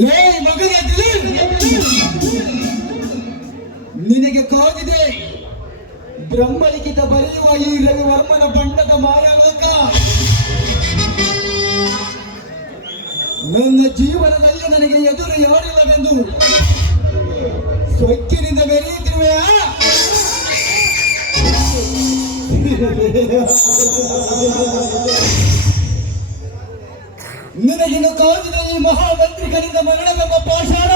ಲೇ ಮಗನ ನಿನಗೆ ಕಾದಿದೆ ಬ್ರಹ್ಮಲಿಖಿತ ಬರೆಯುವ ಈ ರವಿವರ್ಮನ ಬಣ್ಣದ ಮಾಯಾಲೋಕ. ನನ್ನ ಜೀವನದಲ್ಲಿ ನನಗೆ ಎದುರು ಯಾರಿಲ್ಲವೆಂದು ಸೊಕ್ಕಿನಿಂದ ಮೆರೆಯುತ್ತಿರುವೆಯಾ? ನಿನಗಿನ್ನು ಕಾದಿದ ಈ ಮಹಾಮಂತ್ರಿಗಳಿಂದ ಮರಣವೆಂಬ ಪಾಷಾಣ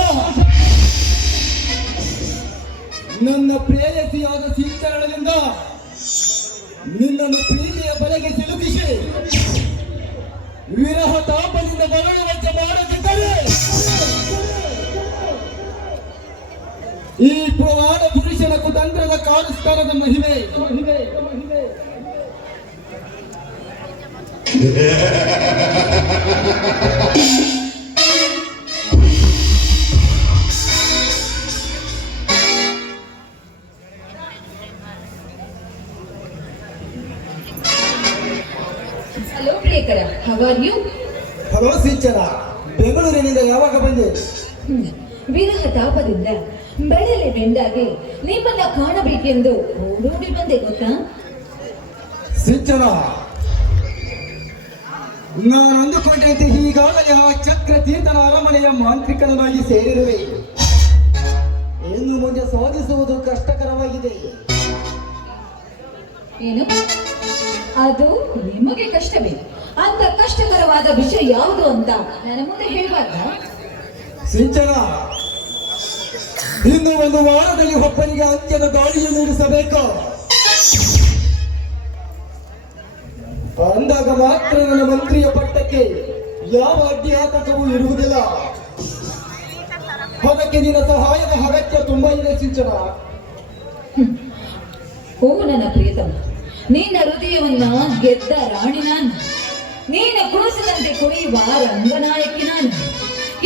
ನನ್ನ ಪ್ರೇಯಸಿಯಾದ ಸಿಂಚರಣದಿಂದ ನಿನ್ನನ್ನು ಪ್ರೀತಿಯ ಬಲೆಗೆ ಸಿಲುಕಿಸಿ ವಿರಹ ತಾಪದಿಂದ ಮರಣವಂತೆ ಮಾಡುತ್ತಿದ್ದರೆ ಈ ಪುರಾಣ ಪುರುಷನ ಕುತಂತ್ರದ ಕಾಲಸ್ಥಾನದ ಮಹಿಮೆ ಹಲೋ ಪ್ರಿಯಕರ, how are you? Hello Sinchana, ಬೆಂಗಳೂರಿನಿಂದ ಯಾವಾಗ ಬಂದೆ? ವಿರಹ ತಾಪದಿಂದ ಬೆಳಲೆ ಬೆಂಡಾಗಿ ನಿಮ್ಮನ್ನ ಕಾಣಬೇಕೆಂದು ಓಡೋಡಿ ಬಂದೆ ಗೊತ್ತಾ? ಸಿಂಚನ, ನಾನು ಅಂದುಕೊಂಡಂತೆ ಈಗಾಗಲೇ ಆ ಚಕ್ರ ತೀರ್ಥನ ಅರಮನೆಯ ಮಾಂತ್ರಿಕನಾಗಿ ಸೇರಿರುವೆ. ಇನ್ನು ಮುಂದೆ ಸಾಧಿಸುವುದು ಕಷ್ಟಕರವಾಗಿದೆ. ಏನು? ಅದು ನಿಮಗೆ ಕಷ್ಟವೇ? ಅಂತ ಕಷ್ಟಕರವಾದ ವಿಷಯ ಯಾವುದು ಅಂತ ನನ್ನ ಮುಂದೆ ಹೇಳಬಾರ್ದ? ಸಿಂಚನ, ಇನ್ನು ಒಂದು ವಾರದಲ್ಲಿ ಒಬ್ಬನಿಗೆ ಅಂತ್ಯದ ದಾಳಿಯನ್ನು ಇರಿಸಬೇಕು. ಅಂದಾಗ ಮಾತ್ರ ನನ್ನ ಮಂತ್ರಿಯ ಪಟ್ಟಕ್ಕೆ ಯಾವ ಅಡ್ಡಿ ಆತಂಕವೂ ಇರುವುದಿಲ್ಲ. ಅದಕ್ಕೆ ನಿನ್ನ ಸಹಾಯದ ಅಗತ್ಯ ತುಂಬಾ ಇದೆ ಸಿಂಚನ. ಓ ನನ್ನ ಪ್ರಿಯತಮ, ನಿನ್ನ ಹೃದಯವನ್ನ ಗೆದ್ದ ರಾಣಿ ನಾನು, ನೀನು ಕುಣಿಸಿದಂತೆ ಕುಣಿಯುವ ರಂಗನಾಯಕಿ ನಾನು.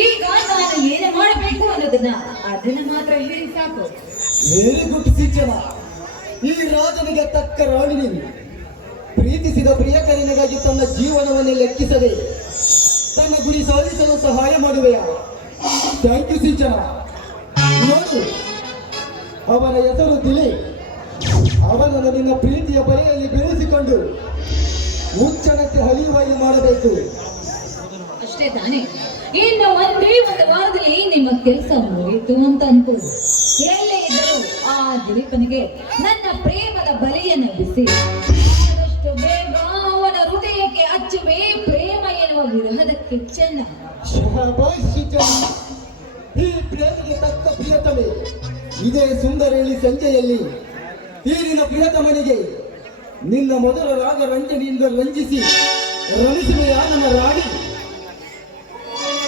ಈಗ ನಾನು ಏನು ಮಾಡಬೇಕು ಅದನ್ನ ಮಾತ್ರ ಹೇಳಿ ಸಾಕು. ವೆರಿ ಗುಡ್ ಸಿಂಚನ, ಈ ರಾಜನಿಗೆ ತಕ್ಕ ರಾಣಿ ನೀನು. ಪ್ರೀತಿಸಿದ ಪ್ರಿಯಕರನಿಗಾಗಿ ತನ್ನ ಜೀವನವನ್ನೇ ಲೆಕ್ಕಿಸದೆ ತನ್ನ ಗುರಿ ಸಾಧಿಸಲು ಸಹಾಯ ಮಾಡುವೆಯಾ? ಥ್ಯಾಂಕ್ ಯು ಸಿಂಚನ. ನೋಡು, ಅವನ ಹೆಸರು ತಿಳಿ. ಅವನನ್ನು ನಿನ್ನ ಪ್ರೀತಿಯ ಬಲೆಯಲ್ಲಿ ಬೆಳೆಸಿಕೊಂಡು ಹುಚ್ಚನಕ್ಕೆ ಹಲಿಯುವಾಗಿ ಮಾಡಬೇಕು. ಅಷ್ಟೇ ತಾನೇ? ಇನ್ನು ಒಂದೇ ಒಂದು ವಾರದಲ್ಲಿ ನಿಮ್ಮ ಕೆಲಸ ಮುಗಿಯಿತು ಅಂತ ಅನ್ಬೋದು. ಎಲ್ಲೇ ಇದ್ದರೂ ಆ ದಿಲೀಪನಿಗೆ ನನ್ನ ಪ್ರೇಮದ ಬಲೆಯನ್ನು ಬಿಸಿ ಆದಷ್ಟು ಬೇಗ ಅವನ ಹೃದಯಕ್ಕೆ ಹಚ್ಚುವೆ ಪ್ರೇಮ ಎನ್ನುವ ವಿರಹದ ಕಿಚ್ಚನ್ನ. ಶಹಬಾಷ್ ಸಿಂಚನ, ಈ ಪ್ರೇಮಿಗೆ ತಕ್ಕ ಪ್ರಿಯತಮೆ ಇದೇ ಸುಂದರಳಿ ಸಂಜೆಯಲ್ಲಿ ಈ ನಿನ್ನ ಪ್ರಿಯತಮನಿಗೆ ನಿನ್ನ ಮೊದಲ ರಾಗ ರಂಜನೆಯಿಂದ ರಂಜಿಸಿ ರಮಿಸುವೆಯಾ ನನ್ನ ರಾಣಿ?